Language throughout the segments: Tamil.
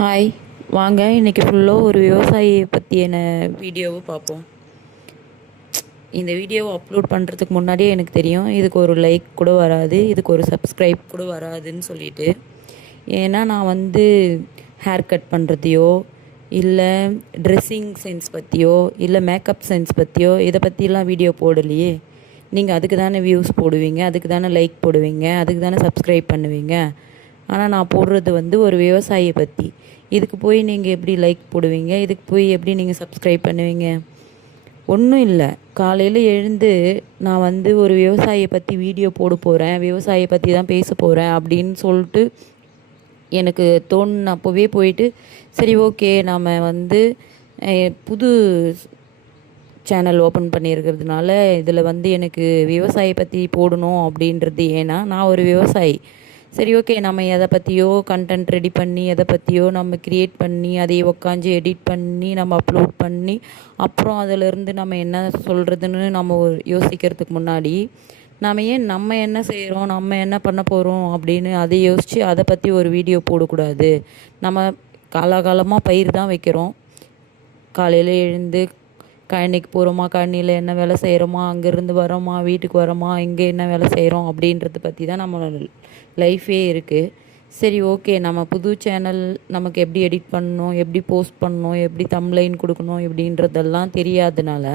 ஹாய், வாங்க இன்றைக்கி ஃபுல்லாக ஒரு விவசாயியை பற்றியான வீடியோவை பார்ப்போம். இந்த வீடியோவை அப்லோட் பண்ணுறதுக்கு முன்னாடியே எனக்கு தெரியும் இதுக்கு ஒரு லைக் கூட வராது, இதுக்கு ஒரு சப்ஸ்கிரைப் கூட வராதுன்னு சொல்லிட்டு. ஏன்னா நான் ஹேர் கட் பண்ணுறதையோ இல்லை ட்ரெஸ்ஸிங் சென்ஸ் பற்றியோ இல்லை மேக்கப் சென்ஸ் பற்றியோ இதை பற்றிலாம் வீடியோ போடலையே. நீங்கள் அதுக்கு தானே வியூஸ் போடுவீங்க, அதுக்கு தானே லைக் போடுவீங்க, அதுக்கு தானே சப்ஸ்கிரைப் பண்ணுவீங்க. ஆனால் நான் போடுறது ஒரு விவசாயியை பற்றி. இதுக்கு போய் நீங்கள் எப்படி லைக் போடுவீங்க, இதுக்கு போய் எப்படி நீங்கள் சப்ஸ்கிரைப் பண்ணுவீங்க? ஒன்றும் இல்லை. காலையில் எழுந்து நான் ஒரு விவசாயியை பற்றி வீடியோ போட போகிறேன், விவசாயியை பற்றி தான் பேச போகிறேன் அப்படின்னு சொல்லிட்டு எனக்கு அப்போவே போயிட்டு சரி ஓகே நாம் புது சேனல் ஓப்பன் பண்ணியிருக்கிறதுனால இதில் எனக்கு விவசாயியை பற்றி போடணும் அப்படின்றது. ஏன்னா நான் ஒரு விவசாயி. சரி ஓகே, நம்ம எதை பற்றியோ கண்டென்ட் ரெடி பண்ணி எதை பற்றியோ நம்ம க்ரியேட் பண்ணி அதை உக்காந்து எடிட் பண்ணி நம்ம அப்லோட் பண்ணி அப்புறம் அதிலேருந்து நம்ம என்ன சொல்கிறதுன்னு நம்ம யோசிக்கிறதுக்கு முன்னாடி நம்ம என்ன செய்கிறோம், நம்ம என்ன பண்ண போகிறோம் அப்படின்னு அதை யோசித்து அதை பற்றி ஒரு வீடியோ போடக்கூடாது. நம்ம காலாகாலமாக பயிர் தான் வைக்கிறோம். காலையில் எழுந்து கழனிக்கு போகிறோமா, கழனியில் என்ன வேலை செய்கிறோமா, அங்கேருந்து வரோமா, வீட்டுக்கு வரோமா, இங்கே என்ன வேலை செய்கிறோம் அப்படின்றத பற்றி தான் நம்ம லைஃபே இருக்குது. சரி ஓகே, நம்ம புது சேனல் நமக்கு எப்படி எடிட் பண்ணணும், எப்படி போஸ்ட் பண்ணணும், எப்படி தம்ப்லைன் கொடுக்கணும் இப்படின்றதெல்லாம் தெரியாதனால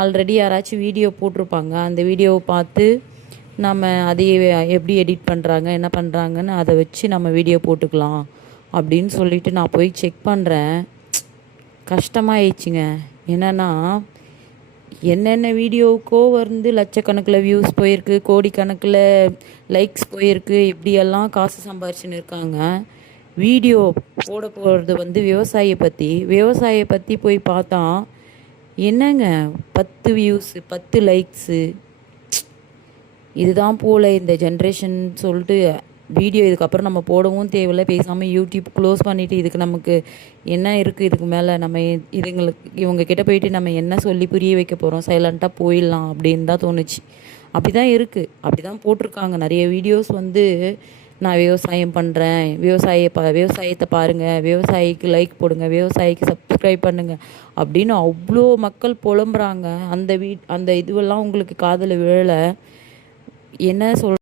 ஆல்ரெடி யாராச்சும் வீடியோ போட்டிருப்பாங்க, அந்த வீடியோவை பார்த்து நம்ம அதையே எப்படி எடிட் பண்ணுறாங்க என்ன பண்ணுறாங்கன்னு அதை வச்சு நம்ம வீடியோ போட்டுக்கலாம் அப்படின்னு சொல்லிட்டு நான் போய் செக் பண்ணுறேன். கஷ்டமாயிடுச்சுங்க. என்னென்னா என்னென்ன வீடியோவுக்கோ லட்சக்கணக்கில் வியூஸ் போயிருக்கு, கோடிக்கணக்கில் லைக்ஸ் போயிருக்கு, இப்படியெல்லாம் காசு சம்பாரிச்சுன்னு இருக்காங்க. வீடியோ போட போகிறது விவசாயியை பற்றி போய் பார்த்தா என்னங்க 10 வியூஸு 10 லைக்ஸு. இதுதான் போல் இந்த ஜென்ரேஷன் சொல்லிட்டு வீடியோ இதுக்கப்புறம் நம்ம போடவும் தேவையில்லை, பேசாமல் யூடியூப் க்ளோஸ் பண்ணிவிட்டு இதுக்கு நமக்கு என்ன இருக்குது, இதுக்கு மேலே நம்ம இவங்கக்கிட்ட போயிட்டு நம்ம என்ன சொல்லி புரிய வைக்க போகிறோம், சைலண்ட்டாக போயிடலாம் அப்படின்னு தான் தோணுச்சு. அப்படி தான் இருக்குது, அப்படி தான் போட்டிருக்காங்க நிறைய வீடியோஸ். நான் விவசாயம் பண்ணுறேன், விவசாயத்தை பாருங்கள், விவசாயிக்கு லைக் போடுங்க, விவசாயிக்கு சப்ஸ்கிரைப் பண்ணுங்கள் அப்படின்னு அவ்வளோ மக்கள் புலம்புறாங்க. அந்த இதுவெல்லாம் உங்களுக்கு காதில் விழலை. என்ன